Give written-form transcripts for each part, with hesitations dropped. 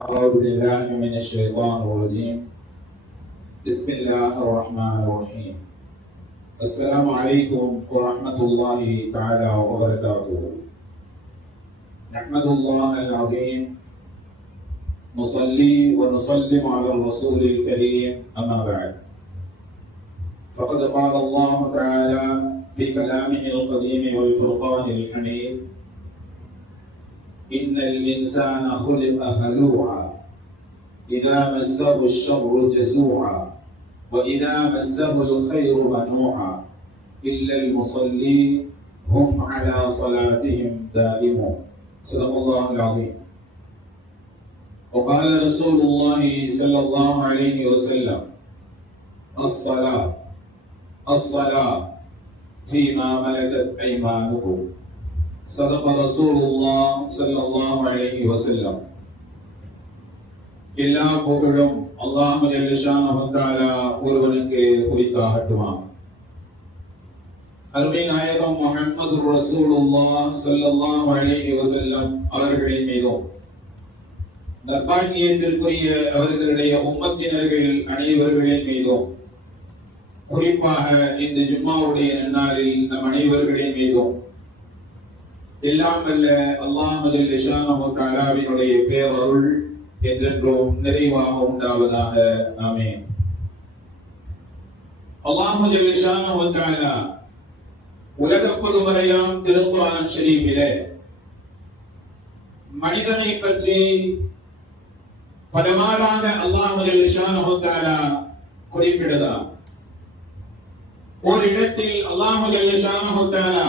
أعوذ بالله من الشيطان الرجيم. بسم الله الرحمن الرحيم. السلام عليكم ورحمة الله تعالى وبركاته. نحمد الله العظيم، نصلي ونسلم على الرسول الكريم، أما بعد، فقد قال الله تعالى في كلامه القديم والفرقان الحميد: إن الإنسان خلق هلوعا إذا مسه الشر جزوعا وإذا مسه الخير منوعا إلا المصلين هم على صلاتهم دائمون. صدق الله العظيم. وقال رسول الله صلى الله عليه وسلم: الصلاة فيما ملكت أيمانكم. صدق رسول الله صلى الله عليه وسلم. எல்லா புகழும் அல்லாஹ் ஜல்ல ஷானஹு தஆலா ஒருவனுக்கு உரித்தாகட்டுமா. அருமை நாயகம் முஹம்மது ரசூலுல்லாஹ் ஸல்லல்லாஹு அலைஹி வஸல்லம் அவர்களின் மீதும் நற்பாக்கியத்திற்குரிய அவர்களுடைய உம்மத்தினர்கள் அனைவர்களின் மீதும், குறிப்பாக இந்த ஜும்மாவுடைய நன்னாளில் நம் அனைவர்களின் மீதும் எல்லாம் வல்ல அல்லாஹ் ஜல்ல ஷானஹு தஆலாவினுடைய பேரருள் என்றென்றும் நிறைவாக உண்டாவதாக. ஆமீன். அல்லாஹ் ஜல்ல ஷானஹு தஆலா உலகப் பொதுமறையாம் திருக்குர்ஆன் ஷரீஃபிலே மனிதனை பற்றி பலமாறான அல்லாஹ் ஜல்ல ஷானஹு தஆலா குறிப்பிடுகிறார். ஒரு இடத்தில் அல்லாஹ் ஜல்ல ஷானஹு தஆலா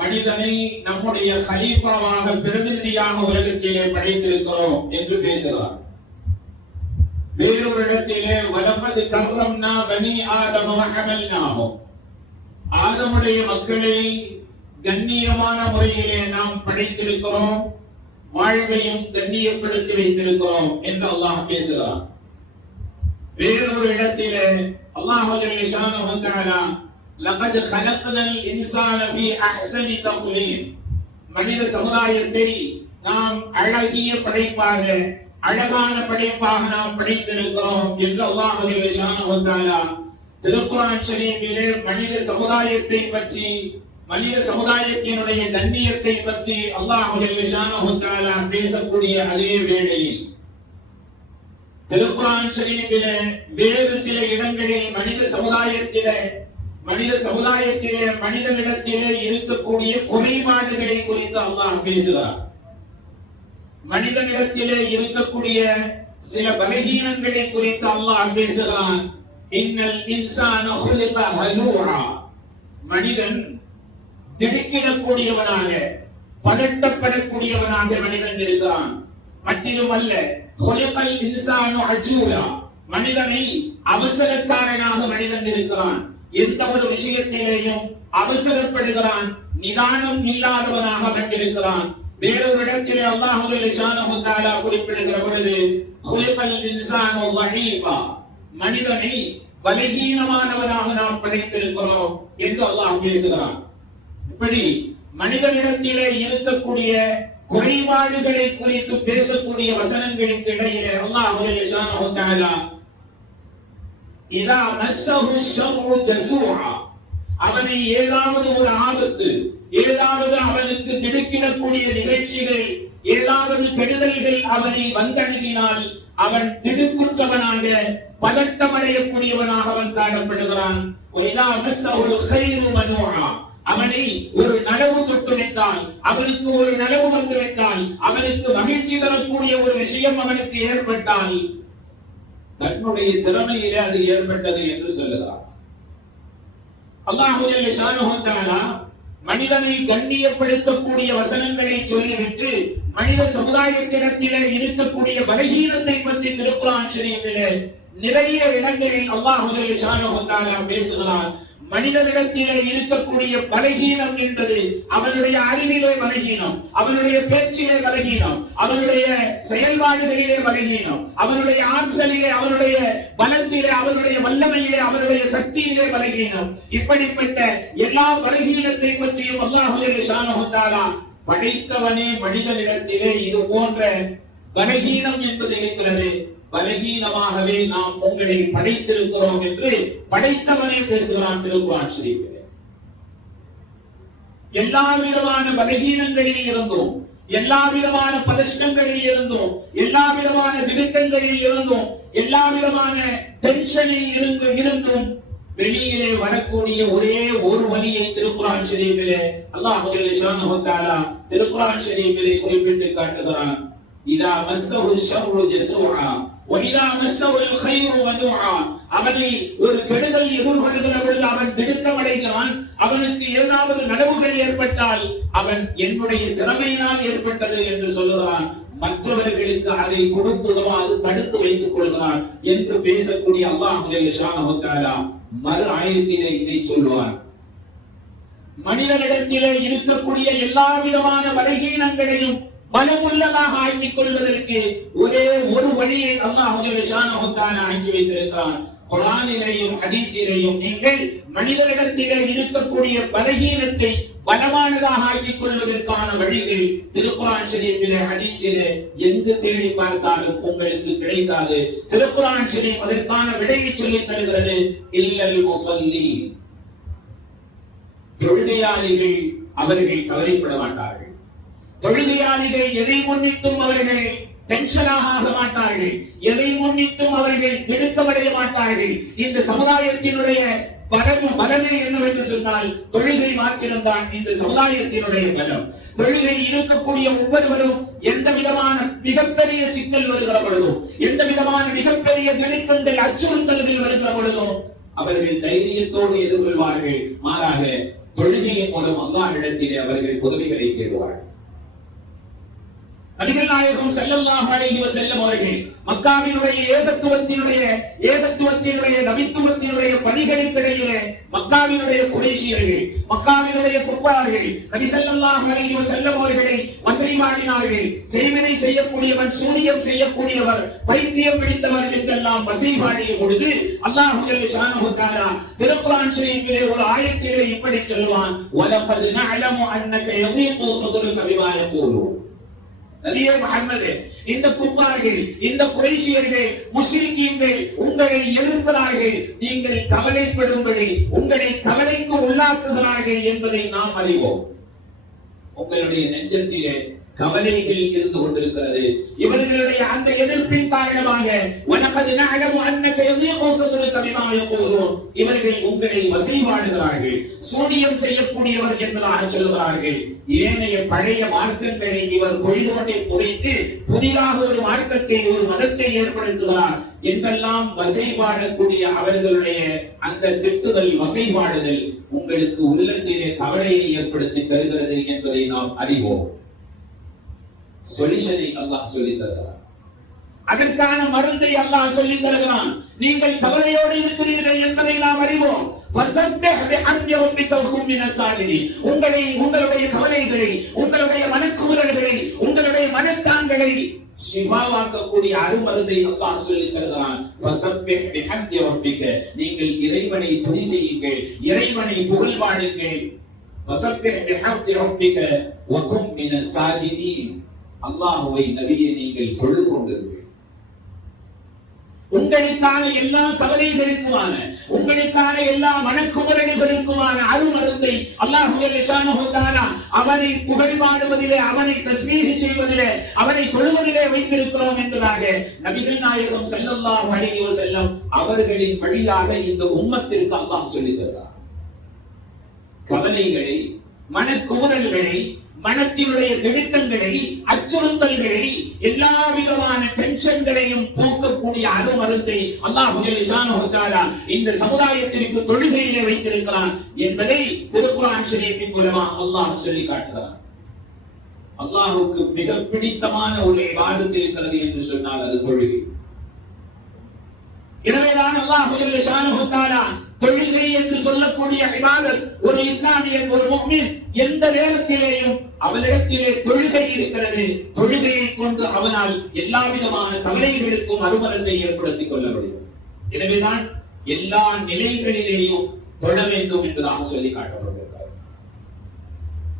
மனிதனை நம்முடைய கலீஃபாவாக, பிரதிநிதியாக உலகத்திலே படைத்திருக்கிறோம் என்று பேசுகிறார். வேறொரு இடத்திலே வலகத் கர்ரம்னா பனி ஆதம வஹமல்னாஹும், ஆதமுடைய மக்களை கண்ணியமான முறையிலே நாம் படைத்திருக்கிறோம், வாழ்வையும் கண்ணியப்படுத்தி வைத்திருக்கிறோம் என்று அல்லாஹ் பேசுகிறார். வேறொரு இடத்திலே அல்லாஹ் ஜல்ல ஷானஹு தஆலா லகத் கலக்னல் இன்சான ஃபீ அஹ்ஸனி தக்வீம், மனித சமுதாயத்தை நாம் அழகிய படைப்பாக, அழகான படைப்பாக நாம் படைத்திருக்கிறோம் என்று அல்லாஹ் ஜல்ல ஷானஹு தஆலா திருக்குர்ஆன் ஷரீஃபிலே மனித சமுதாயத்தை பற்றி, மனித சமுதாயத்தினுடைய கண்ணியத்தை பற்றி அல்லாஹ் ஜல்ல ஷானஹு தஆலா பேசக்கூடிய அதே வேளையில் திருக்குர்ஆன் ஷரீஃபிலே வேறு சில இடங்களில் மனிதனிடத்திலே மனிதனிடத்திலே இருக்கக்கூடிய குறைபாடுகளை குறித்து அல்லாஹ் பேசுகிறார். மனிதனிடத்திலே இருக்கக்கூடிய சில பலகீனங்களை குறித்து அல்லாஹ் பேசுகிறான். இன்னல் இன்சான குலிக ஹலூஆ, மனிதன் திடுக்கிடக்கூடியவனாக, பதட்டப்படக்கூடியவனாக மனிதன் இருக்கிறான். மற்றிலுமல்ல, குலிகல் இன்சானு அஜூலா, மனிதனை அவசரக்காரனாக மனிதன் இருக்கிறான். எந்த ஒரு விஷயத்திலேயும் அவசரப்படுகிறான், நிதானம் இல்லாதவனாக கண்டிருக்கிறான். வேறொரு இடத்திலே அல்லாஹ் ஜல்ல ஷானஹு தஆலா குறிப்பிடுகிற பொழுது குலிகல் இன்சானு ضعீஃபா, மனிதனை பலகீனமானவனாக நாம் படைத்திருக்கிறோம் என்று அல்லாஹ் பேசுகிறான். இப்படி மனிதனிடத்திலே இருக்கக்கூடிய குறைபாடுகளை குறித்து பேசக்கூடிய வசனங்களுக்கு இடையிலே அல்லாஹ் ஜல்ல ஷானஹு தஆலா இதா மஸ்ஸஹு ஷர்ரு ஜஸூஆ, அவனை ஏதாவது ஒரு ஆபத்து, ஏதாவது அவனுக்கு திடுக்கிடக்கூடிய நிகழ்ச்சிகள், ஏதாவது கெடுதல்கள் அவனை வந்தணுகினால் அவன் திடுக்குற்றவனாக, பதட்டமடையக்கூடியவனாக அவன் காணப்படுகிறான். இதா மஸ்ஸஹுல் கைரு மனூஆ, அவனை ஒரு நலவு தொட்டுவிட்டால், அவனுக்கு ஒரு நலவு வந்துவிட்டால், அவனுக்கு மகிழ்ச்சி தரக்கூடிய ஒரு விஷயம் அவனுக்கு ஏற்பட்டால் தன்னுடைய திறமையிலே அது ஏற்பட்டது என்று சொல்லுகிறார். அல்லாஹ் ஜல்ல ஷானஹு தஆலா மனிதனை கண்ணியப்படுத்தக்கூடிய வசனங்களை சொல்லிவிட்டு மனித சமுதாயத்திடத்திலே இருக்கக்கூடிய பலகீனத்தை பற்றி திருக்குர்ஆன் ஷரீஃபிலே நிறைய இடங்களில் அல்லாஹ் ஜல்ல ஷானஹு தஆலா பேசுகிறார். மனிதனிடத்திலே இருக்கக்கூடிய பலகீனம் என்பது அவனுடைய அறிவிலே பலகீனம், அவனுடைய பேச்சிலே பலகீனம், அவனுடைய செயல்பாடுகளிலே பலகீனம், அவனுடைய ஆற்றலிலே, அவனுடைய பலத்திலே, அவனுடைய வல்லமையிலே, அவனுடைய சக்தியிலே பலகீனம். இப்படிப்பட்ட எல்லா பலகீனத்தை பற்றியும் அல்லாஹ் ஜல்ல ஷானஹு தஆலா படைத்தவனே மனிதனிடத்திலே இது போன்ற பலகீனம் என்பது இருக்கிறது. பலகீனமாகவே நாம் உங்களை படைத்திருக்கிறோம் என்று படைத்தவனே பேசுகிறான் திருக்குர்ஆன் ஷரீஃபிலே. எல்லா விதமான பலகீனங்களில் இருந்தும், எல்லா விதமான பதஷ்டங்களில் இருந்தும், எல்லா விதமான திடுக்கங்களில் இருந்தும், எல்லா விதமான டென்ஷனில் இருந்தும் வெளியிலே வரக்கூடிய ஒரே ஒரு வழியை திருக்குர்ஆன் ஷரீஃபிலே அல்லாஹ் ஜல்லல்லாஹு தஆலா திருக்குர்ஆன் ஷரீஃபிலே குறிப்பிட்டு காட்டுகிறான். இதா மஸ்ஸஹு ஷர்ரு ஜஸூஆ வ இதா மஸ்ஸஹுல் கைரு மதுஆ. அவனை ஒரு கெடுதல் எதிர்கொள்கிற பொழுது அவன் திடுக்கமடைகிறான். அவனுக்கு ஏதாவது நனவுகள் ஏற்பட்டால் அவன் என்னுடைய திறமையினால் ஏற்பட்டது என்று சொல்லுகிறான். மற்றவர்களுக்கு அதை கொடுத்ததோ அது தடுத்து வைத்துக் கொள்கிறான் என்று பேசக்கூடிய அல்லாஹ் ஜல்லல்லாஹு தஆலா மறு ஆயத்திலே இதை சொல்வார். மனிதனிடத்திலே இருக்கக்கூடிய எல்லா விதமான பலகீனங்களையும் பலமுள்ளதாக ஆக்கிக் கொள்வதற்கு ஒரே ஒரு வழியை அல்லாஹ் ஜல்லல்லாஹு தஆலா ஆக்கி வைத்திருக்கிறான். குர்ஆனிலேயும் ஹதீஸிலேயும் நீங்கள் மனிதனிடத்திலே இருக்கக்கூடிய பலகீனத்தை பலமானதாக ஆக்கிக் கொள்வதற்கான வழிகள் திருக்குர்ஆன் ஷரீஃபிலே ஹதீஸிலே எங்கு தேடி பார்த்தாலும் உங்களுக்கு கிடைக்காது. திருக்குர்ஆன் ஷரீஃப் அதற்கான விடையை சொல்லித் தருகிறது. இல்லல் முஸல்லி, தொழுகையாளிகள் அவர்கள் கவலைப்பட மாட்டார்கள். தொழுகையாளிகள் எதை முன்னிட்டும் அவர்கள் டென்ஷனாக ஆக மாட்டார்கள். எதை முன்னிட்டும் அவர்கள் திடுக்கமடைய மாட்டார்கள். இந்த சமுதாயத்தினுடைய பலமே என்னவென்று சொன்னால் தொழுகை மாத்திரம்தான் இந்த சமுதாயத்தினுடைய பலம். தொழுகை இருக்கக்கூடிய ஒவ்வொருவரும் எந்த விதமான மிகப்பெரிய சிக்கல் வருகிற பொழுதும், எந்த விதமான மிகப்பெரிய திடுக்கங்கள் அச்சுறுத்தல்கள் வருகிற பொழுதும் அவர்கள் தைரியத்தோடு எதிர்கொள்வார்கள். மாறாக தொழுகையின் மூலம் அல்லாஹ்விடத்திலே அவர்கள் உதவிகளை தேடுவார்கள். நபிகள் நாயகம் ஸல்லல்லாஹு அலைஹி வஸல்லம் அவர்கள் மக்காவினுடைய ஏகத்துவத்தினுடைய நபித்துவத்தினுடைய பணிகளுக்கிடையிலே மக்காவினுடைய குறைஷியர்கள், மக்காவினுடைய குஃபார்கள் நபி ஸல்லல்லாஹு அலைஹி வஸல்லம் அவர்களை வசைபாடினார்கள். செய்வினை செய்யக்கூடியவன், சூனியம் செய்யக்கூடியவர், பைத்தியம் பிடித்தவர் என்றெல்லாம் வசைபாடிய பொழுது அல்லாஹ் ஜல்லல்லாஹு தஆலா திருக்குர்ஆன் ஷரீஃபிலே ஒரு ஆயத்திலே இப்படி சொல்வான். வலகத் நஅலமு அன்னக யதீகு ஸதுருக பிமா யகூலூன். நபியே முஹம்மதே, இந்த குஃபார்கள், இந்த குறைஷியர்கள், முஷ்ரிக்கீன்கள் உங்களை எதிர்க்கிறார்கள், நீங்கள் கவலைப்படும்படி உங்களை கவலைக்கு உள்ளாக்குகிறார்கள் என்பதை நாம் அறிவோம். உங்களுடைய நெஞ்சத்திலே கவலைகள் இருந்து கொண்டிருக்கிறது. இவர்களுடைய அந்த எதிர்ப்பின் காரணமாக வலகத் நஅலமு அன்னக யதீகு ஸதுருக பிமா யகூலூன், இவர்கள் உங்களை வசைபாடுகிறார்கள், சூனியம் செய்யக்கூடியவர் என்பதாக சொல்கிறார்கள். ஏனைய பழைய மார்க்கங்களை இவர் கொள்கோட்டை புதைத்து புதிதாக ஒரு மார்க்கத்தை, ஒரு மதத்தை ஏற்படுத்துகிறார் என்றெல்லாம் வசைபாடக்கூடிய அவர்களுடைய அந்த திட்டுதல், வசைபாடுதல் உங்களுக்கு உள்ளத்திலே கவலையை ஏற்படுத்தி தருகிறது என்பதை நாம் அறிவோம். சொல்யூஷனை அல்லாஹ் சொல்லி தருகிறான். அதற்கான மருந்தை அல்லாஹ் சொல்லி தருகிறான். நீங்கள் கவலையோடு இருக்கிறீர்கள் என்பதை நாம் அறிவோம். ஃபஸப்பிஹ் பிஹம்தி ரப்பிக வகும் மினஸ் சாஜிதீன். உங்களுடைய கவலைகளை, உங்களுடைய மனக்குமுறல்களை, உங்களுடைய மனத்தாங்களை ஷிஃபாவாக்கக்கூடிய அருமருந்தை அல்லாஹ் சொல்லி தருகிறான். ஃபஸப்பிஹ் பிஹம்தி ரப்பிக, நீங்கள் இறைவனை துதி செய்யுங்கள், இறைவனை புகழ் பாடுங்கள். ஃபஸப்பிஹ் பிஹம்தி ரப்பிக வகும் மினஸ் சாஜிதீன். அல்லாஹ்வை நபியே நீங்கள் தொழுது கொண்டிருங்கள். உங்களுக்கான எல்லா கவலைகளுக்குமான, உங்களுக்கான எல்லா மனக்குமுறல்களுக்குமான அருமருந்தை அல்லாஹ் ஜல்லல்லாஹு தஆலா அவனை புகழ் பாடுவதிலே, அவனை தஸ்பீஹ் செய்வதிலே, அவனை தொழுவதிலே வைத்திருக்கிறோம் என்பதாக நபிகள் நாயகம் ஸல்லல்லாஹு அலைஹி வஸல்லம் அவர்களின் வழியாக இந்த உம்மத்திற்கு அல்லாஹ் சொல்லித் தருகிறார். கவலைகளை, மனக்குமுறல்களை, மனத்தினுடைய திடுக்கங்களை, அச்சுறுத்தல்களை, எல்லா விதமான டென்ஷன்களையும் போக்கக்கூடிய அருமருந்தை அல்லாஹ் ஜல்லல்லாஹு தஆலா இந்த சமுதாயத்திற்கு தொழுகையிலே வைத்திருக்கிறான் என்பதை திருக்குர்ஆன் ஷரீஃபின் மூலமாக அல்லாஹ் சொல்லி காட்டுகிறான். அல்லாஹ்வுக்கு மிக பிடித்தமான ஒரு இபாதத் இருக்கிறது என்று சொன்னால் அது தொழுகை. எனவேதான் அல்லாஹ் ஜல்லல்லாஹு தஆலா தொழுகை என்று சொல்லக்கூடிய இபாதத், ஒரு இஸ்லாமியன், ஒரு முஃமின் எந்த நேரத்திலேயும் அவனிடத்திலே தொழுகை இருக்கிறது, தொழுகையை கொண்டு அவனால் எல்லா விதமான கவலைகளுக்கும் அருமருந்தை ஏற்படுத்திக் கொள்ள முடியும். எனவேதான் எல்லா நிலைகளிலேயும் தொழ வேண்டும் என்பதாக சொல்லி காட்டப்பட்டிருக்கிறது.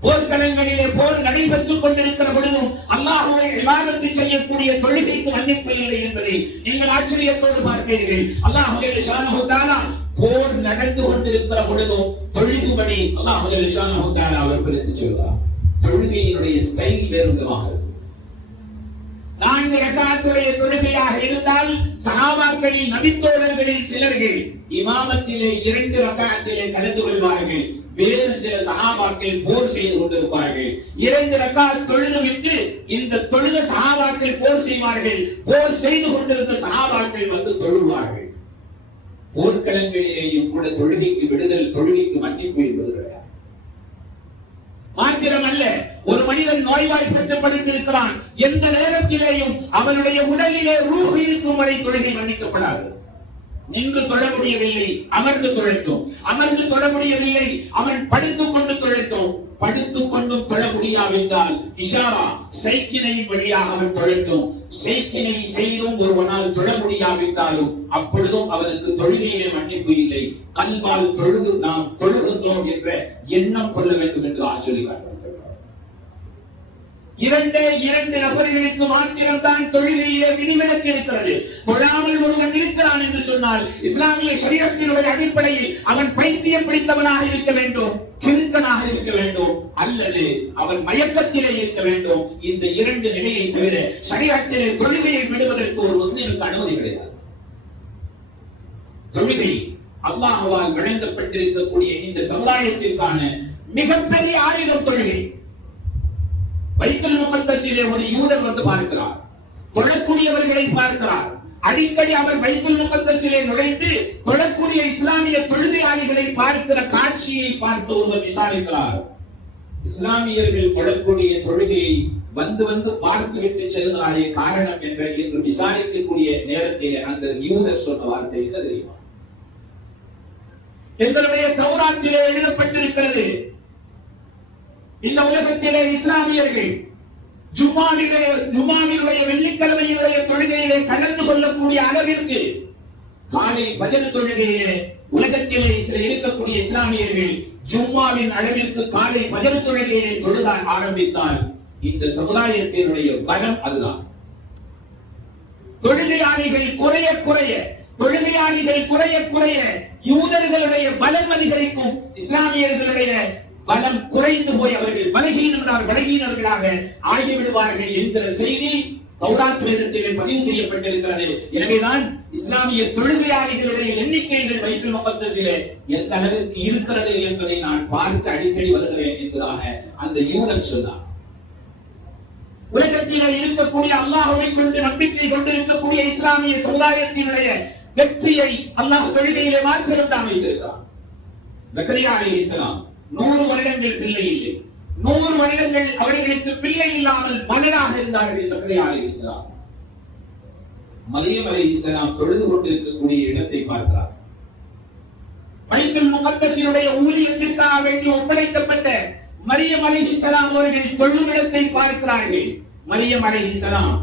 போர்க்களங்களிலே போர் நடைபெற்றுக் கொண்டிருக்கிற பொழுதும் அல்லாஹ்வை இபாதத் செய்யக்கூடிய தொழுகைக்கு மன்னிப்பு இல்லை என்பதை நீங்கள் ஆச்சரியத்தோடு பார்ப்பீர்கள். அல்லாஹ் ஸுப்ஹானஹு வ தஆலா போர் நடந்து கொண்டிருக்கிற பொழுதும் தொழுகும்படி அல்லாஹ் ஸுப்ஹானஹு வ தஆலா அவர் பிரித்து சொல்கிறார். தொழுகையினுடைய ஸ்டைல் வேறு விதமாக இருக்கும். 4 ரக்அத்துடைய தொழுகையாக இருந்தால் சஹாபாக்களில் நபித்தோழர்களில் சிலர்கள் இமாமத்திலே 2 ரக்அத்திலே கலந்து கொள்வார்கள். வேறு சில சஹாபாக்கள் போர் செய்து கொண்டிருப்பார்கள். 2 ரக்அத் தொழுதுவிட்டு இந்த தொழுத சஹாபாக்கள் போர் செய்வார்கள். போர் செய்து கொண்டிருந்த சஹாபாக்கள் வந்து தொழுவார்கள். போர்க்களங்களிலேயும் கூட தொழுகைக்கு விடுதல், தொழுகைக்கு மன்னிப்பு என்பது கிடையாது. மாத்திரமல்ல, ஒரு மனிதன் நோய்வாய்ப்பட்டு படுத்திருக்கிறான், எந்த நேரத்திலேயும் அவனுடைய உடலிலே ரூஹ் இருக்கும் வரை தொழுகை மன்னிக்கப்படாது. நின்று தொழ முடியவில்லை, அமர்ந்து தொழட்டும். அமர்ந்து தொழ முடியவில்லை, அவன் படுத்துக் கொண்டு தொழட்டும். படுத்துக் கொண்டும் தொழ முடியாவிட்டால் இஷாரா சைக்கினை வழியாக அவன் தொழட்டும். சைக்கினை செய்தும் ஒருவனால் தொழ முடியாவிட்டாலும் அப்பொழுதும் அவனுக்கு தொழுகையிலே மன்னிப்பு இல்லை. கல்வால் தொழுது நாம் தொழுகின்றோம் என்ற எண்ணம் கொள்ள வேண்டும் என்று சொல்லி காட்டுகிறார். 2 நபர்களுக்கு மாத்திரம்தான் தொழுகையிலே விதிவிலக்கு இருக்கிறது. தொழாமல் ஒருவன் இருக்கிறான் என்று சொன்னால் இஸ்லாமிய ஷரியத்தினுடைய அடிப்படையில் அவன் பைத்தியம் பிடித்தவனாக இருக்க வேண்டும், கிறுக்கனாக இருக்க வேண்டும், அல்லது அவன் மயக்கத்திலே இருக்க வேண்டும். இந்த 2 நிலையை தவிர ஷரியத்திலே தொழுகையை விடுவதற்கு ஒரு முஸ்லிமுக்கு அனுமதி கிடையாது. தொழுகை அல்லாஹ்வால் வழங்கப்பட்டிருக்கக்கூடிய இந்த சமுதாயத்திற்கான மிகப்பெரிய ஆயுதம் தொழுகை. பைத்துல் முகத்தஸிலே ஒரு யூதர் வந்து பார்க்கிறார், தொழக்கூடியவர்களை பார்க்கிறார். அடிக்கடி அவர் பைத்துல் முகத்தஸிலே நுழைந்து தொழக்கூடிய இஸ்லாமிய தொழுகையாளிகளை பார்க்கிற காட்சியை பார்த்து ஒருவர் விசாரிக்கிறார். இஸ்லாமியர்கள் தொழக்கூடிய தொழுகையை வந்து வந்து பார்த்துவிட்டு செல்கிறாயே காரணம் என்று விசாரிக்கக்கூடிய நேரத்திலே அந்த யூதர் சொன்ன வார்த்தை என்ன தெரியுமா? எங்களுடைய தௌராத்திலே எழுதப்பட்டிருக்கிறது, இந்த உலகத்திலே இஸ்லாமியர்கள் ஜும்மாவினுடைய வெள்ளிக்கிழமையினுடைய தொழுகையிலே கலந்து கொள்ளக்கூடிய அளவிற்கு காலை ஃபஜ்ர் தொழுகையிலே உலகத்திலே இருக்கக்கூடிய இஸ்லாமியர்கள் ஜும்மாவின் அளவிற்கு காலை ஃபஜ்ர் தொழுகையிலே தொழுத ஆரம்பித்தால் இந்த சமுதாயத்தினுடைய பலம் அதுதான். தொழுகையாளிகள் குறைய குறைய யூதர்களுடைய பலம் அதிகரிக்கும், இஸ்லாமியர்களுடைய பலம் குறைந்து போய் அவர்கள் பலகீனர்களாக ஆகிவிடுவார்கள் என்கிற செய்தி தௌராத் வேதத்திலே பதிவு செய்யப்பட்டிருக்கிறது. எனவேதான் இஸ்லாமிய தொழுகையாளிகளுடைய எண்ணிக்கைகள் பைத்துல் முகத்தஸிலே எந்த அளவிற்கு இருக்கிறது என்பதை நான் பார்க்க அடிக்கடி வருகிறேன் என்பதாக அந்த யூதர் சொன்னார். உலகத்திலே இருக்கக்கூடிய அல்லாஹ்வை கொண்டு நம்பிக்கை கொண்டிருக்கக்கூடிய இஸ்லாமிய சமுதாயத்தினுடைய வெற்றியை அல்லாஹ் தொழுகையிலே மாத்திரம் தான் வைத்திருக்கிறார். ஜக்கரியா அலைஹிஸ்ஸலாம் 100 வருடங்கள் பிள்ளை இல்லை, 100 வருடங்கள் அவர்களுக்கு பிள்ளை இல்லாமல் மகனாக இருந்தார்கள் ஜக்கரியா அலைஹிஸ்ஸலாம். மரியம் அலைஹிஸ்ஸலாம் தொழுது கொண்டிருக்கக்கூடிய இடத்தை பார்க்கிறார். பைத்துல் முகத்தஸினுடைய ஊழியத்திற்காக வேண்டி ஒப்படைக்கப்பட்ட மரியம் அலைஹிஸ்ஸலாம் அவர்கள் தொழும் இடத்தை பார்க்கிறார்கள். மரியம் அலைஹிஸ்ஸலாம்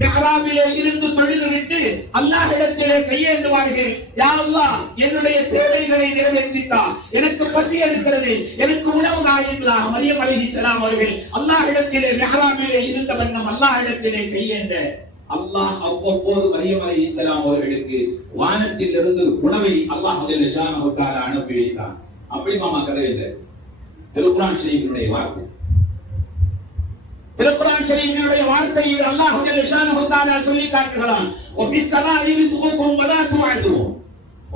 மிஹ்ராபிலே இருந்து தொழுதுவிட்டு அல்லாஹ்விடத்திலே கையேந்துவார்கள். யா அல்லாஹ், என்னுடைய தேவைகளை நிறைவேற்றித்தா, எனக்கு பசி எடுக்கிறது, எனக்கு உணவு நாயென்றாக மரியம் அலைஹிஸ்ஸலாம் அவர்கள் அல்லாஹ்விடத்திலே மிஹ்ராபிலே இருந்த வண்ணம் அல்லாஹ்விடத்திலே கையேந்த அல்லாஹ் அவ்வப்போது மரியம் அலைஹிஸ்ஸலாம் அவர்களுக்கு வானத்தில் இருந்து உணவை அல்லாஹ் ஸுப்ஹானஹு வ தஆலா அனுப்பி வைத்தான். அப்படி மாமா கதை இல்லை, திருக்குர்ஆன் ஷரீஃபினுடைய வார்த்தை. திருக்குர்ஆன் ஷரீஃபினுடைய வார்த்தையில் அல்லாஹ் ஸுப்ஹானஹு வ தஆலா சொல்லி காட்டுகிறான், வஃபி ஸமாஇ ரிஸ்குக்கும் வலா துஅதுன்.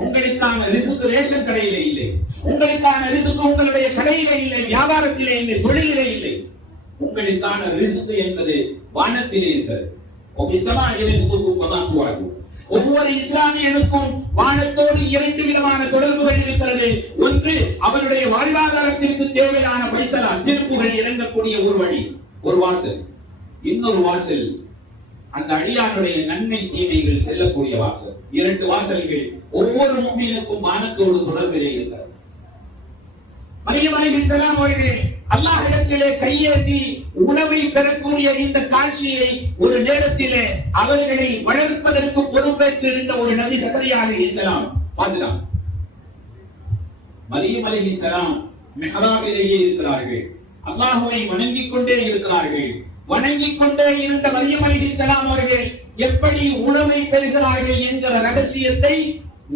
உங்களுக்கான ரிஸ்க் ரேஷன் கடையிலே இல்லை, உங்களுக்கான ரிஸ்க் உங்களுடைய கடையிலே இல்லை, வியாபாரத்திலே இல்லை, தொழிலிலே இல்லை. உங்களுக்கான ரிஸ்க் என்பது வானத்திலே இருக்கிறது. வஃபி ஸமாஇ ரிஸ்குக்கும் வலா துஅதுன். ஒவ்வொரு இஸ்லாமியனுக்கும் வானத்தோடு 2 விதமான தொடர்புகள் இருக்கிறது. ஒன்று, அவனுடைய வாழ்வாதாரத்திற்கு தேவையான பைசலா திருப்புகள் இறங்கக்கூடிய ஒரு வழி, ஒரு வாசல். இன்னொரு வாசல் அந்த அடியானுடைய நன்மை தீமைகள் செல்லக்கூடிய வாசல். 2 வாசல்கள் ஒவ்வொரு முஃமினுக்கும் வானத்தோடு தொடர்பிலே இருக்கிறது. மரியம் அலைஹிஸ்ஸலாம் அவர்கள் அல்லாஹ்விடத்திலே கையேந்தி உணவை பெறக்கூடிய இந்த காட்சியை ஒரு நேரத்திலே அவர்களை வளர்ப்பதற்கு பொறுப்பேற்று இருந்த ஒரு நபி ஜக்கரியா அலைஹிஸ்ஸலாம் பார்க்கிறார். மரியம் அலைஹிஸ்ஸலாம் மெஹராபிலேயே இருக்கிறார்கள். அல்லாஹ்வை வணங்கிக் கொண்டே இருக்கிறார்கள். வணங்கிக் கொண்டே இருந்த மரியம் அலைஹிஸ்ஸலாம் அவர்கள் எப்படி உணவை பெறுகிறார்கள் என்கிற ரகசியத்தை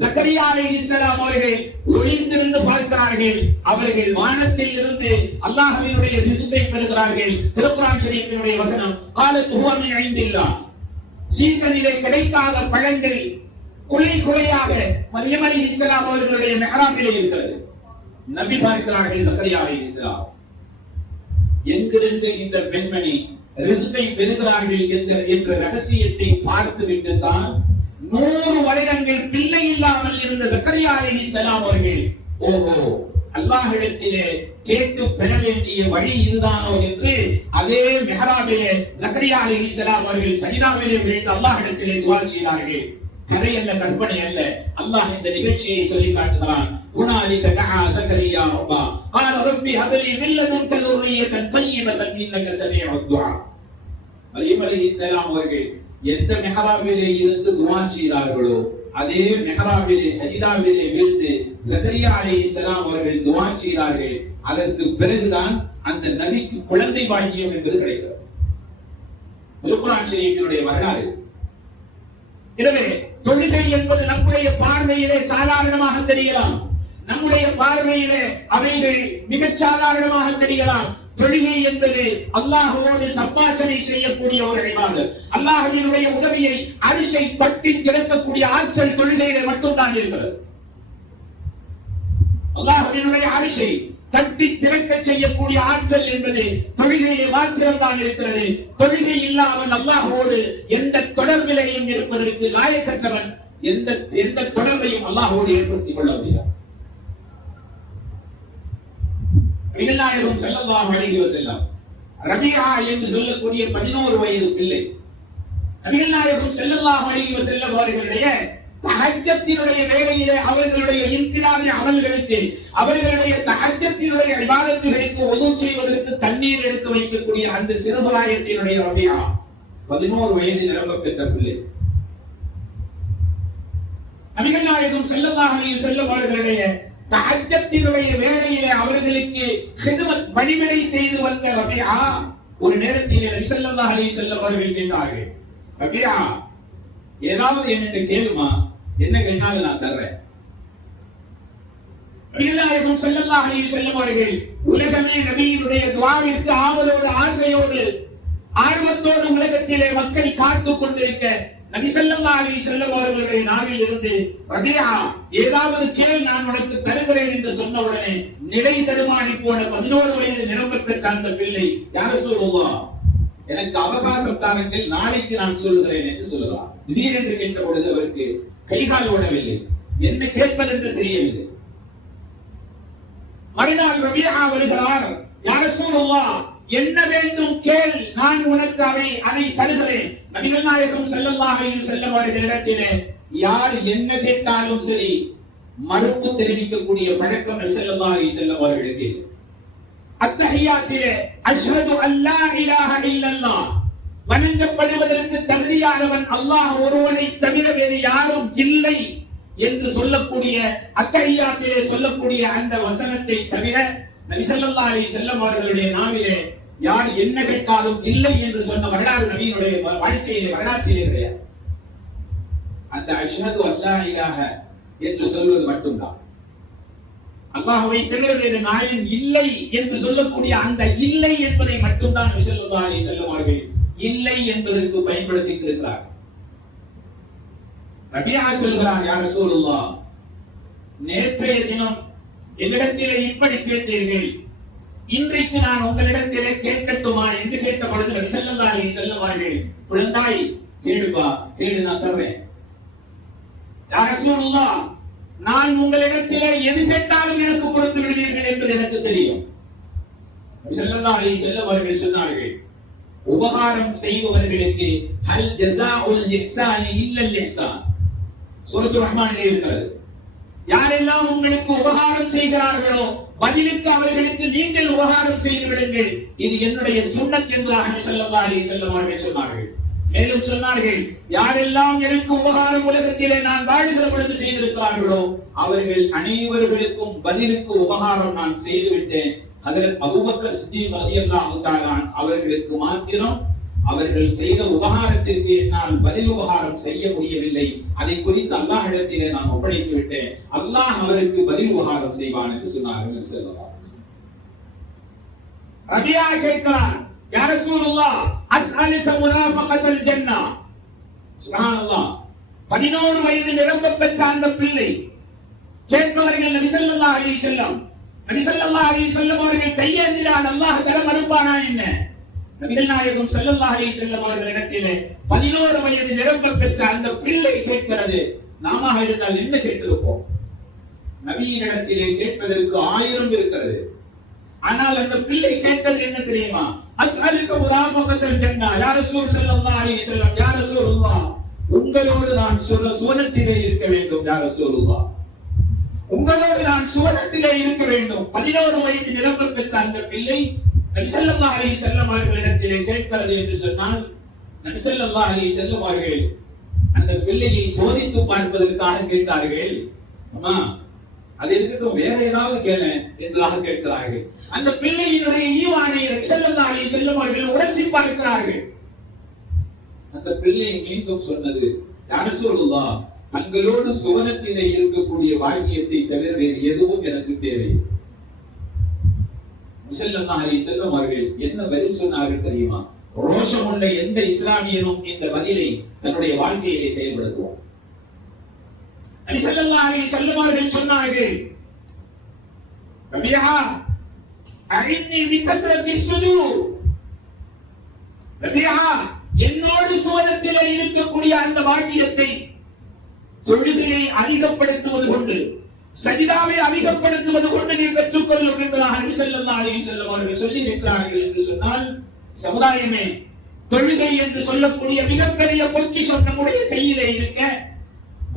ஜக்கரியா அலைஹிஸ்ஸலாம் அவர்கள் ஒளிந்திருந்து பார்க்கிறார்கள். அவர்கள் வானத்தில் இருந்து அல்லாஹ்வினுடைய ரிஸ்கை பெறுகிறார்கள். திருக்குர்ஆன் ஷரீஃபினுடைய வசனம் காலத் ஹுவ மின் இன்தில்லாஹ். சீசனிலே கிடைக்காத பழங்கள் குலை குலையாக மரியம் அலைஹிஸ்ஸலாம் அவர்களுடைய மெஹராபிலே இருக்கிறது. நபி பார்க்கிறார்கள் ஜக்கரியா அலைஹிஸ்ஸலாம். எங்கிருந்து இந்த பெண்மணி ரிஸ்கை பெறுகிறார்கள் என்ற ரகசியத்தை பார்த்துவிட்டு தான் 100 வருடங்கள் பிள்ளை இல்லாமல் இருந்த ஜக்கரியா அலைஹிஸ்ஸலாம் அவர்கள் ஓஹோ அல்லாஹ்விடத்திலே கேட்டு பெற வேண்டிய வழி இதுதானோ என்று அதே மெஹராபிலே ஜக்கரியா அலைஹிஸ்ஸலாம் அவர்கள் சஜிதாவிலே விழுந்து அல்லாஹ்விடத்திலே துஆ செய்தார்கள். கதை அல்ல, கற்பனை அல்ல. அல்லாஹ் இந்த நிகழ்ச்சியை சொல்லி காட்டுகிறான். ஹுனாலிக தஆ ஜக்கரியா ரப்பா قال ربي هب لي من لدنك ذرية طيبة إنك سميع الدعاء. மரியம் அலைஹிஸ்ஸலாம் அவர்கள் எந்த மெஹராபிலே இருந்து துஆ செய்தார்களோ அதே மெஹராபிலே சஜிதாவிலே விழுந்து ஜக்கரியா அலைஹிஸ்ஸலாம் அவர்கள் துஆ செய்தார்கள். அதற்கு பிறகுதான் அந்த நபிக்கு குழந்தை பாக்கியம் என்பது கிடைக்கிறது. திருக்குர்ஆன் ஷரீஃபினுடைய வரலாறு. எனவே தொழுகை என்பது நம்முடைய பார்வையிலே சாதாரணமாக தெரியலாம். நம்முடைய பார்வையிலே அவைகள் மிகச் சாதாரணமாக தெரியலாம். தொழுகை என்பது அல்லாஹ்வோடு சம்பாஷணை செய்யக்கூடிய ஒரு இபாதத். அல்லாஹ்வினுடைய உதவியை அரிசை தட்டி திறக்கக்கூடிய ஆற்றல் தொழுகையிலே மட்டும்தான் இருக்கிறது. அல்லாஹ்வினுடைய அரிசை தட்டி திறக்க செய்யக்கூடிய ஆற்றல் என்பது தொழுகையை மாத்திரம்தான் இருக்கிறது. தொழுகை இல்லாமல் அல்லாஹ்வோடு எந்த தொடர்பிலையும் இருப்பதற்கு லாயக்கற்றவன் எந்த தொடர்பையும் அல்லாஹ்வோடு ஏற்படுத்திக் கொள்ள முடியாது. நபிகள் நாயகம் ஸல்லல்லாஹு அலைஹி வஸல்லம் ரபியா என்று சொல்லக்கூடிய 11 வயது பிள்ளை நபிகள் நாயகம் ஸல்லல்லாஹு அலைஹி வஸல்லம் அவர்களுடைய தஹஜ்ஜத்தினுடைய வேளையிலே அவர்களுடைய இன்கிராதி அமல்களுக்கு அவர்களுடைய தஹஜ்ஜத்தினுடைய இபாதத்துகளுக்கு உது செய்வதற்கு தண்ணீர் எடுத்து வைக்கக்கூடிய அந்த சிறுபிராயத்தினுடைய ரபியா 11 வயது நிரம்ப பெற்ற பிள்ளை. நபிகள் நாயகம் ஸல்லல்லாஹு அலைஹி வஸல்லம் அவர்களுடைய தஹஜ்ஜத்தினுடைய வேளையிலே அவர்களுக்கு ஹிதமத் வழிமுறை செய்து வந்த ரபியா ஒரு நேரத்திலே நபி ஸல்லல்லாஹு அலைஹி வஸல்லம் அவர்கள் கேட்டார்கள், ரபியா ஏதாவது என்னிட்ட கேளுமா, என்ன கேட்டாலும் நான் தர்றேன். நபிகள் நாயகம் ஸல்லல்லாஹு அலைஹி வஸல்லம் அவர்கள் உலகமே நபியினுடைய துஆவிற்கு ஆவலோடு ஆசையோடு ஆர்வத்தோடு உலகத்திலே மக்கள் காத்துக் கொண்டிருக்க நபி ஸல்லல்லாஹு அலைஹி வஸல்லம் அவர்களுடைய நாவில் இருந்து ரபியா ஏதாவது கேள் நான் உனக்கு தருகிறேன் என்று சொன்ன உடனே நிலை தடுமாறி போன 11 வயது நிரம்ப பெற்ற அந்த பிள்ளை யா ரசூலுல்லாஹ் எனக்கு அவகாசம் தாருங்கள், நாளைக்கு நான் சொல்லுகிறேன் என்று சொல்லுகிறார். திடீரென்று கேட்ட பொழுது அவருக்கு கைகால் ஓடவில்லை, என்ன கேட்பது என்று தெரியவில்லை. மறுநாள் ரபியா வருகிறார். யா ரசூலுல்லாஹ் என்ன வேண்டும் கேள், நான் உனக்கு அதை தருகிறேன். நபிகள் நாயகம் ஸல்லல்லாஹு அலைஹி வஸல்லம் அவர்களிடத்திலே யார் என்ன கேட்டாலும் சரி மறுப்பு தெரிவிக்கக்கூடிய பழக்கம் நபி ஸல்லல்லாஹு அலைஹி வஸல்லம் அவர்களுக்கு. அத்தஹியாத்திலே அஷ்ஹது அல்லா இலாஹ இல்லல்லாஹ் வணங்கப்படுவதற்கு தகுதியானவன் அல்லாஹ் ஒருவனை தவிர வேறு யாரும் இல்லை என்று சொல்லக்கூடிய அத்தஹியாத்திலே சொல்லக்கூடிய அந்த வசனத்தை தவிர நபி ஸல்லல்லாஹு அலைஹி வஸல்லம் அவர்களுடைய நாவிலே யார் என்ன கேட்டாலும் இல்லை என்று சொன்ன வரலாறு நபியினுடைய வாழ்க்கையிலே வரலாற்றிலே கிடையாது. அந்த அஷ்ஹது அல்லா இலாஹ என்று சொல்வது மட்டும்தான். அல்லாஹ்வை தவிர வேறு நாயன் இல்லை என்று சொல்லக்கூடிய அந்த இல்லை என்பதை மட்டும்தான் நபி ஸல்லல்லாஹு அலைஹி வஸல்லம் அவர்கள் இல்லை என்பதற்கு பயன்படுத்தி இருக்கிறார். ரபியா சொல்கிறார், யா ரசூலுல்லாஹ் நேற்றைய தினம் என்னிடத்திலே இப்படி கேட்டீர்கள், இன்றைக்கு நான் உங்களிடத்திலே கேட்கட்டுமா என்று கேட்ட பொழுது நபி ஸல்லல்லாஹு அலைஹி வஸல்லம் அவர்கள் குழந்தாய் கேளுப்பா, கேளு நான் தர்றேன். யா ரசூலுல்லாஹ் நான் உங்களிடத்திலே எது கேட்டாலும் எனக்கு கொடுத்து விடுவீர்கள் என்பது எனக்கு தெரியும். நபி ஸல்லல்லாஹு அலைஹி வஸல்லம் அவர்கள் சொன்னார்கள், உபகாரம் செய்பவர்களுக்கு ஹல் ஜஸாஉல் இஹ்சானி இல்லல் இஹ்சான். சூரத்துர் ரஹ்மானிலே இருக்கிறது. யாரெல்லாம் உங்களுக்கு உபகாரம் செய்கிறார்களோ பதிலுக்கு அவர்களுக்கு நீங்கள் உபகாரம் செய்து விடுங்கள், இது என்னுடைய சுன்னத் என்று நபி ஸல்லல்லாஹு அலைஹி வஸல்லம் அவர்கள் சொன்னார்கள். மேலும் சொன்னார்கள், யாரெல்லாம் எனக்கு உபகாரம் உலகத்திலே நான் வாழ்கிற பொழுது செய்திருக்கிறார்களோ அவர்கள் அனைவர்களுக்கும் பதிலுக்கு உபகாரம் நான் செய்துவிட்டேன். ஹஜ்ரத் அபூபக்கர் சித்தீக் ரலியல்லாஹு தஆலா அவர்களுக்கு மாத்திரம் அவர்கள் செய்த உபகாரத்திற்கு என்னால் பதில் உபகாரம் செய்ய முடியவில்லை. அதை குறித்து அல்லாஹ்விடத்திலே நான் ஒப்படைத்து விட்டேன். அல்லாஹ் அவருக்கு பதில் உபகாரம் செய்வான் என்று சொன்னார்கள் ஸல்லல்லாஹு அலைஹி வஸல்லம். ரபியா கேட்கிறான், யா ரசூலுல்லாஹ் அஸ்அலுக முராஃபகத்தல் ஜன்னah. சுப்ஹானல்லாஹ். 11 வயது நிரம்ப பெற்ற அந்த பிள்ளை கேட்பவர்கள் நபி ஸல்லல்லாஹு அலைஹி வஸல்லம். நபி ஸல்லல்லாஹு அலைஹி வஸல்லம் அவர்கள் கையேந்தினால் அல்லாஹ் தர மறுப்பானா என்ன? நபிகள் நாயகம் ஸல்லல்லாஹு அலைஹி வஸல்லம் அவர்களிடத்திலே 11 வயது நிரம்ப பெற்ற அந்த பிள்ளை கேட்கிறது. நாம இருந்தால் என்ன கேட்டிருப்போம்? நபியினிடத்திலே கேட்பதற்கு 1000 இருக்கிறது. ஆனால் அந்த பிள்ளை கேட்டது என்ன தெரியுமா? அஸ்அலுக முராஃபகத்தல் ஜன்னah. யா ரசூல் ஸல்லல்லாஹு அலைஹி வஸல்லம், யா ரசூலுல்லாஹ், உங்களோடு நான் சுவனத்திலே இருக்க வேண்டும். யா ரசூலுல்லாஹ், உங்களோடு நான் சுவனத்திலே இருக்க வேண்டும். 11 வயது நிரம்ப பெற்ற அந்த பிள்ளை நபி ஸல்லல்லாஹு அலைஹி வஸல்லம் அவர்களிடத்திலே கேட்கிறது என்று சொன்னால், நபி ஸல்லல்லாஹு அலைஹி வஸல்லம் அவர்கள் அந்த பிள்ளையை சோதித்து பார்ப்பதற்காக கேட்டார்கள். அம்மா, அது இருக்கட்டும், வேற ஏதாவது கேளு என்றாக கேட்கிறார்கள். அந்த பிள்ளையினுடைய ஈமானை நபி ஸல்லல்லாஹு அலைஹி வஸல்லம் அவர்கள் உரசி பார்க்கிறார்கள். அந்த பிள்ளை மீண்டும் சொன்னது, யா ரசூலுல்லாஹ், தங்களோடு சுவனத்திலே இருக்கக்கூடிய பாக்கியத்தை தவிர வேறு எதுவும் எனக்கு தேவையில்லை. ஸல்லல்லாஹு அலைஹி வஸல்லம் அவர்கள் என்ன பதில் சொன்னார்கள் தெரியுமா? ரோஷமுள்ள எந்த இஸ்லாமியனும் இந்த பதிலை தன்னுடைய வாழ்க்கையிலே செயல்படுத்துவார். நபி ஸல்லல்லாஹு அலைஹி வஸல்லம் அவர்கள் சொன்னார்கள், ரபியா அஇன்னி பிகத்ரத்தி சுஜூத். ரபியா, என்னோடு சுவனத்திலே இருக்கக்கூடிய அந்த பாக்கியத்தை தொழுகையை அதிகப்படுத்துவது கொண்டு, சஜிதாவை அதிகப்படுத்துவது கொண்டு நீ பெற்றுக் கொள்ளும் என்பதாக நபி ஸல்லல்லாஹு அலைஹி வஸல்லம் அவர்கள் சொல்லி இருக்கிறார்கள் என்று சொன்னால், சமுதாயமே, தொழுகை என்று சொல்லக்கூடிய மிகப்பெரிய பொக்கிஷம் நம்முடைய கையிலே இருக்க,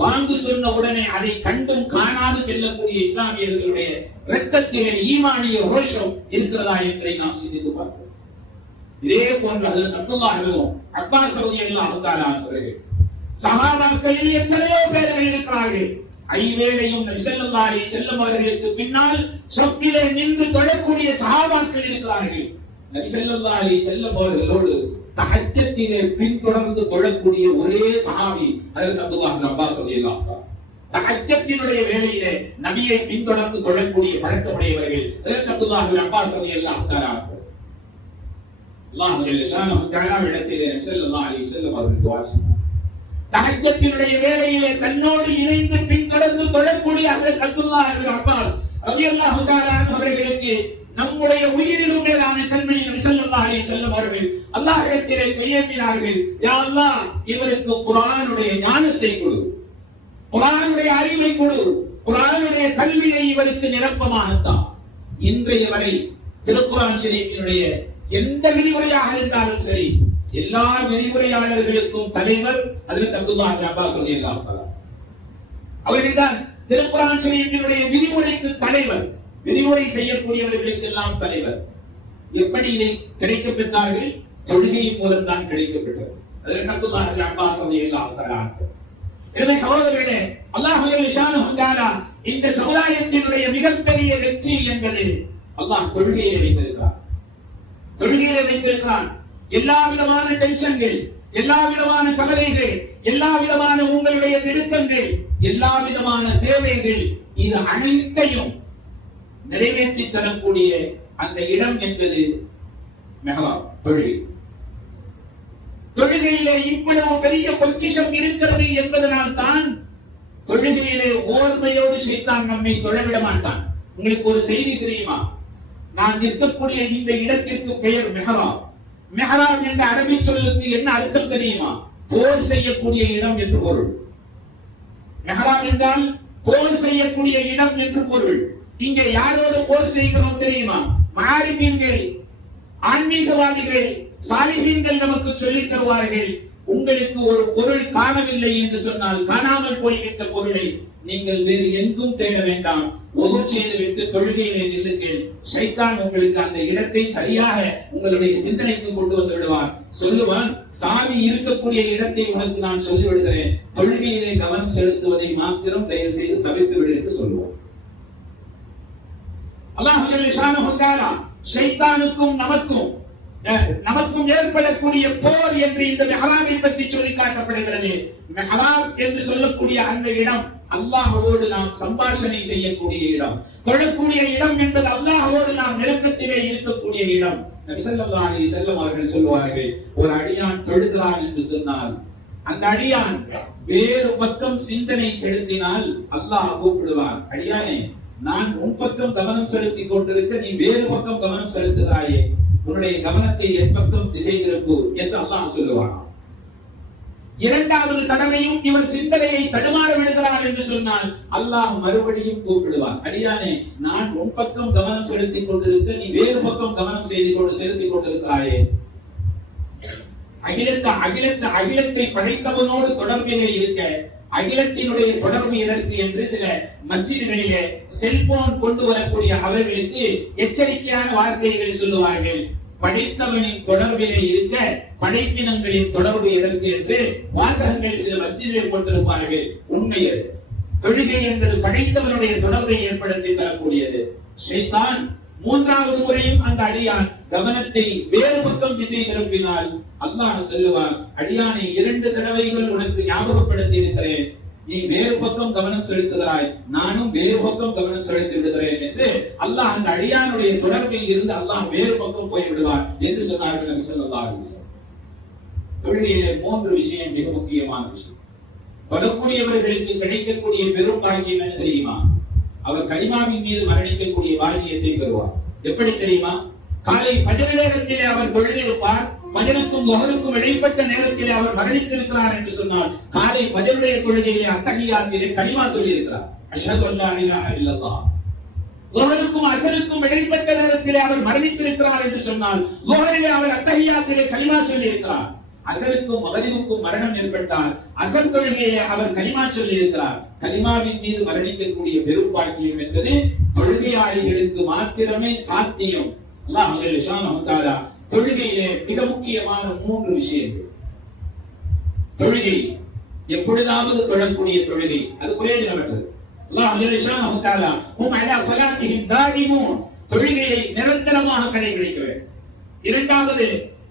வாங்கு சொன்ன உடனே அதை கண்டும் காணாது செல்லக்கூடிய இஸ்லாமியர்களுடைய இரத்தத்திலே ஈமானிய ரோஷம் இருக்கிறதா என்பதை நாம் சிந்தித்து பார்க்கிறோம். இதே போன்று ஹஜ்ரத் அப்துல்லாஹ் இப்னு அப்பாஸ் ரலியல்லாஹு தஆலா அவர்கள் சஹாபாக்களில் எத்தனையோ பேர்கள் இருக்கிறார்கள். ஐவேளையும் நபி ஸல்லல்லாஹு அலைஹி வஸல்லம் அவர்களுக்கு பின்னால் ஸஃப்பிலே நின்று தொழக்கூடிய சஹாபாக்கள் இருக்கிறார்கள். நபி ஸல்லல்லாஹு அலைஹி வஸல்லம் அவர்களோடு தஹஜ்ஜத்திலே பின்தொடர்ந்து தொழக்கூடிய ஒரே சஹாபி ஹஜ்ரத் அப்துல்லாஹ் இப்னு அப்பாஸ் ரலியல்லாஹு தஆலா. தஹஜ்ஜத்தினுடைய வேளையிலே நபியை பின்தொடர்ந்து தொழக்கூடிய பழக்கமுடையவர்கள் ஹஜ்ரத் அப்துல்லாஹ் இப்னு அப்பாஸ் ரலியல்லாஹு தஆலா. அல்லாஹ் ஜல்ல ஷானஹு தஆலா இடத்திலே நபி ஸல்லல்லாஹு அலைஹி வஸல்லம் அவர்கள் துஆ செய்தார். தஹஜ்ஜத்தினுடைய வேளையிலே தன்னோடு இணைந்து பின்தொடர்ந்து தொழக்கூடிய ஹஜ்ரத் அப்துல்லாஹ் இப்னு அப்பாஸ் ரலியல்லாஹு தஆலா அவர்களுக்கு நம்முடைய உயிரிலும் மேலான கண்மணி நபி ஸல்லல்லாஹு அலைஹி வஸல்லம் அவர்கள் அல்லாஹ்விடத்திலே கையேந்தினார்கள், யா அல்லாஹ், இவருக்கு குர்ஆனுடைய ஞானத்தை கொடு, குர்ஆனுடைய அறிவை கொடு, குர்ஆனுடைய கல்வியை இவருக்கு நிரப்பமாகத்தா. இன்றைய வரை திருக்குர்ஆன் ஷரீஃபினுடைய எந்த விரிவுரையாக இருந்தாலும் சரி, எல்லா விரிவுரையாளர்களுக்கும் தலைவர் ஹஜ்ரத் அப்துல்லாஹ் இப்னு அப்பாஸ் ரலியல்லாஹு தஆலா அவர்கள்தான். திருக்குர்ஆன் ஷரீஃபினுடைய விரிவுரைக்கு தலைவர், விரிவுரை செய்யக்கூடியவர்களுக்கு எல்லாம் தலைவர். எப்படி இதை கிடைக்கப் பெற்றார்கள்? தொழுகையின் மூலம் தான் கிடைக்கப்பட்டது. ஹஜ்ரத் அப்துல்லாஹ் இப்னு அப்பாஸ் ரலியல்லாஹு தஆலா. எனவே சகோதரர்களே, அல்லாஹ் ஜல்ல ஷானஹு தஆலா இந்த சமுதாயத்தினுடைய மிகப்பெரிய வெற்றி என்பது அல்லாஹ் தொழுகையை வைத்திருக்கிறார். தொழுகையை வைத்திருக்கிறான். எல்லா விதமான டென்ஷன்கள், எல்லா விதமான கவலைகள், எல்லா விதமான உங்களுடைய திடுக்கங்கள், எல்லா விதமான தேவைகள், இது அனைத்தையும் நிறைவேற்றி தரக்கூடிய அந்த இடம் என்பது மெஹ்ராப், தொழுகை. தொழுகையிலே இவ்வளவு பெரிய பொக்கிஷம் இருக்கிறது என்பதனால் தான் தொழுகையிலே ஓர்மையோடு ஷைத்தான் நம்மை தொழவிட மாட்டான். உங்களுக்கு ஒரு செய்தி தெரியுமா? நான் நிற்கக்கூடிய இந்த இடத்திற்கு பெயர் மெஹ்ராப். மெஹ்ராப் என்ற அரபி சொல்லுக்கு என்ன அர்த்தம் தெரியுமா? போர் செய்யக்கூடிய இடம் என்று பொருள். மெஹ்ராப் என்றால் போர் செய்யக்கூடிய இடம் என்று பொருள். இங்கே யாரோடு போர் செய்கிறோம் தெரியுமா? மாரிமீன்கள், ஆன்மீகவாதிகள், சாலிஹீன்கள் நமக்கு சொல்லித் தருவார்கள். உங்களுக்கு ஒரு பொருள் காணவில்லை என்று சொன்னால் காணாமல் போய்விட்ட பொருளை நீங்கள் வேறு எங்கும் தேட வேண்டாம். ஒது செய்துவிட்டு தொழுகையிலே நில்லுங்கள். ஷைத்தான் உங்களுக்கு அந்த இடத்தை சரியாக உங்களுடைய சிந்தனைக்கு கொண்டு வந்து விடுவான். சொல்லுவான், சாவி இருக்கக்கூடிய இடத்தை உனக்கு நான் சொல்லி விடுகிறேன், தொழுகையிலே கவனம் செலுத்துவதை மாத்திரம் தயவு செய்து தவிர்த்து விடு என்று சொல்லுவோம். அல்லாஹ் ஜல்ல ஷானஹு தஆலா ஷைத்தானுக்கும் நமக்கும் ஏற்படக்கூடிய போர் என்று இந்த மெஹராபை பற்றி சொல்லி காட்டப்படுகிறது. மெஹராப் என்று சொல்லக்கூடிய அந்த இடம் அல்லாஹ்வோடு நாம் சம்பாஷணை செய்யக்கூடிய இடம், தொழக்கூடிய இடம் என்பது அல்லாஹ்வோடு நாம் நெருக்கத்திலே இருக்கக்கூடிய இடம். நபி ஸல்லல்லாஹு அலைஹி வஸல்லம் அவர்கள் சொல்வார்கள், ஒரு அடியான் தொழுகிறான் என்று சொன்னால் அந்த அடியான் வேறு பக்கம் சிந்தனை செலுத்தினால் அல்லாஹ் கூப்பிடுவான், அடியானே நான் உன் பக்கம் கவனம் செலுத்தி கொண்டிருக்க நீ வேறு பக்கம் கவனம் செலுத்துகிறாயே, உன்னுடைய கவனத்தை என் பக்கம் திசை திருப்பு என்று அல்லாஹ் சொல்லுவான். இரண்டாவது தடவையும் இவர் சிந்தனையை தடுமாற விடுகிறார் என்று சொன்னால் அல்லாஹ் மறுபடியும் கூப்பிடுவான், அடியானே நான் உன் பக்கம் கவனம் செலுத்திக் கொண்டிருக்க நீ வேறு பக்கம் கவனம் செலுத்திக் கொண்டிருக்கிறாயே. அகிலத்தை படைத்தவனோடு தொடர்பிலே இருக்க அகிலத்தினுடைய தொடர்பு எதற்கு என்று சில மஸ்ஜிதுகளிலே செல்போன் கொண்டு வரக்கூடிய அவர்களுக்கு எச்சரிக்கையான வார்த்தைகள் சொல்லுவார்கள். படைத்தவனின் தொடர்பிலே இருக்க படைப்பினங்களின் தொடர்பு எதற்கு என்று வாசகங்கள் சில மஸ்ஜிதில் கொண்டிருப்பார்கள். உண்மையது. தொழுகை என்பது படைத்தவனுடைய தொடர்பை ஏற்படுத்தி தரக்கூடியது. ஷைத்தான் மூன்றாவது முறையும் அந்த அடியான் கவனத்தை வேறு பக்கம் திசை திருப்பினால் அல்லாஹ் சொல்லுவான், அடியானை 2 தடவைகள் உனக்கு ஞாபகப்படுத்தி இருக்கிறேன், நீ வேறு பக்கம் கவனம் செலுத்துகிறாய், நானும் வேறு பக்கம் கவனம் செலுத்தி விடுகிறேன் என்று அல்லாஹ் அந்த அடியானுடைய தொடர்பில் இருந்து அல்லாஹ் வேறு பக்கம் போய் விடுவார் என்று சொன்னார்கள் நபி ஸல்லல்லாஹு அலைஹி வஸல்லம். தொழுகையிலே 3 விஷயம் மிக முக்கியமான விஷயம். தொழக்கூடியவர்களுக்கு கிடைக்கக்கூடிய பெரும் பாக்கியம் என்ன தெரியுமா? அவர் கலிமாவின் மீது மரணிக்கக்கூடிய பாக்கியத்தை பெறுவார். எப்படி தெரியுமா? காலை ஃபஜ்ர் நேரத்திலே அவர் தொழுதிருப்பார், ஃபஜ்ருக்கும் லுஹருக்கும் இடைப்பட்ட நேரத்திலே அவர் மரணித்திருக்கிறார் என்று சொன்னால் காலை ஃபஜ்ருடைய தொழுகையிலே அத்தஹியாத்திலே கலிமா சொல்லி இருக்கிறார், அஷ்ஹது அல்லா இலாஹ இல்லல்லாஹ். லுஹருக்கும் அஸருக்கும் இடைப்பட்ட நேரத்திலே அவர் மரணித்திருக்கிறார் என்று சொன்னால் லுஹரிலே அவர் அத்தஹியாத்திலே கலிமா சொல்லி இருக்கிறார். அஸருக்கும் மக்ரிபுக்கும் மரணம் ஏற்பட்டால் அஸர் தொழுகையிலே அவர் கலிமா சொல்லி இருக்கிறார். கலிமாவின் மீது மரணிக்கக்கூடிய பெரும் பாக்கியம் என்பது தொழுகையாளிகளுக்கு மாத்திரமே சாத்தியம். அல்லாஹ் ஜல்ல ஷானஹு தஆலா தொழுகையிலே மிக முக்கியமான 3 விஷயங்கள். தொழுகை எப்பொழுதாவது தொழக்கூடிய தொழுகை அது பிரயோஜனமற்றது. அல்லாஹ் ஜல்ல ஷானஹு தஆலா ஹும் அலா ஸலாத்திஹிம் தாயிமூன், தொழுகையை நிரந்தரமாக கடைபிடிக்க வேண்டும். இரண்டாவது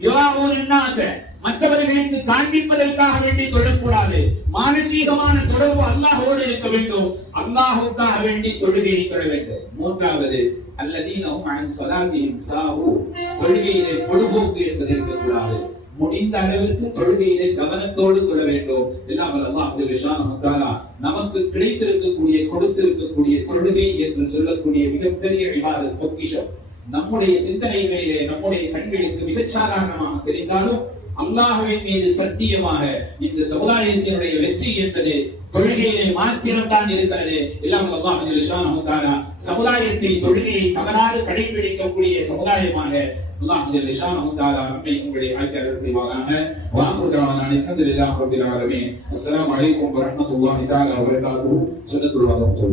யுராஊன் அன்னாஸ, மற்றவர்களுக்கு காண்பிப்பதற்காக வேண்டி தொழக்கூடாது. மானசீகமான தொடர்பு அல்லாஹ்வோடு இருக்க வேண்டும், அல்லாஹ்வுக்காக வேண்டி தொழுகையை தொழ வேண்டும். மூன்றாவது அல்லதீனஹும் அன் ஸலாத்திஹிம் சாஹூ, தொழுகையிலே பொழுதுபோக்கு என்பது இருக்கக்கூடாது. முடிந்த அளவிற்கு தொழுகையிலே கவனத்தோடு தொழ வேண்டும். எல்லாம் அல்லாஹ் ஜல்ல ஷானஹு தஆலா நமக்கு கிடைத்திருக்கக்கூடிய கொடுத்திருக்கக்கூடிய தொழுகை என்று சொல்லக்கூடிய மிகப்பெரிய இபாதத் பொக்கிஷம் நம்முடைய சிந்தனைகளிலே நம்முடைய கண்களுக்கு மிகச் சாதாரணமாக தெரிந்தாலும் அல்லாஹ்வின் மீது சத்தியமாக இந்த சமுதாயத்தினுடைய வெற்றி என்பது தொழுகையிலே மாத்திரம்தான் இருக்கிறது. எல்லாம் அல்லாஹ் ஜல்ல ஷானஹு தஆலா சமுதாயத்தை தொழுகையை தவறாது கடைபிடிக்கக்கூடிய சமுதாயமாக அல்லாஹ் ஜல்ல ஷானஹு தஆலா நம்மை உங்களுடைய ஆக்கியர்கள் புரிவானாக. வாஹிரு தஅவானா அல்ஹம்துலில்லாஹி ரப்பில் ஆலமீன். அஸ்ஸலாமு அலைக்கும் வரஹ்மத்துல்லாஹி தஆலா வபரகாத்துஹு. சுன்னத்துல் வதா.